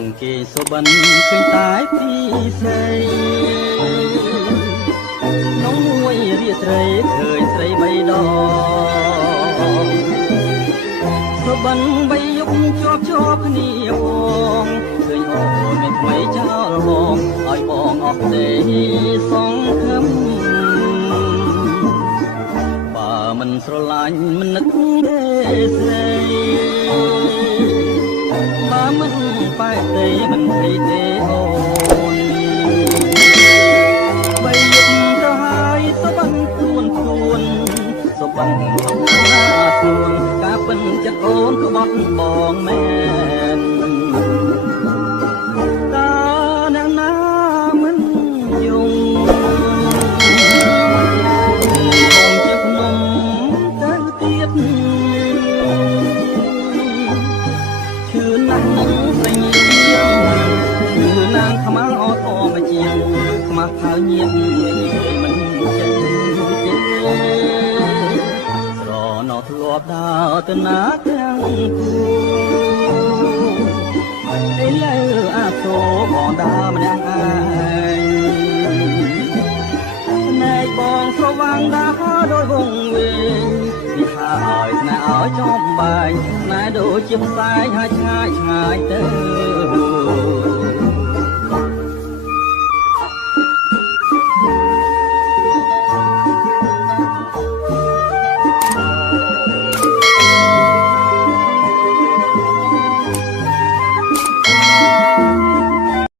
ងគេសុបិនឃើញតែពីស្រីនំមួយរាត្រីឃើញស្រីបីដងសុបិនបីយប់ជាប់គ្នាបងឃើញអូនមានថ្មីចោលបងឲ្យបងអស់ទេសងខឹមបើមិនស្រឡាញ់មិននឹកទេស្រីបើមិនបែកទេមិនភ័យទេអូនបីយប់ទៅហើយសុបិនខ្លួនសុបិនក្នុងណាខ្លួនការពិនចិត្តអូនក៏បត់បងមែនតើអ្នកណាមិនយំបងជាភ្នំទៅទៀតឈឺណាស់នឹងស្រីឈឺណាងខ្មៅអត់អមជាងខ្មាស់ខៅញៀនមិនចេញទេស្រណោះធ្លាប់ដើរទៅណាទាំងគូឥឡូវអាសូរបងដើរម្នាក់ឯងណែបងស្រវាំងដើរដោយវងវែងពីថាឲ្យស្នេហ៍ឲ្យចំបែងណែដូចជាផ្សែងហើយឆ្ងាយទៅ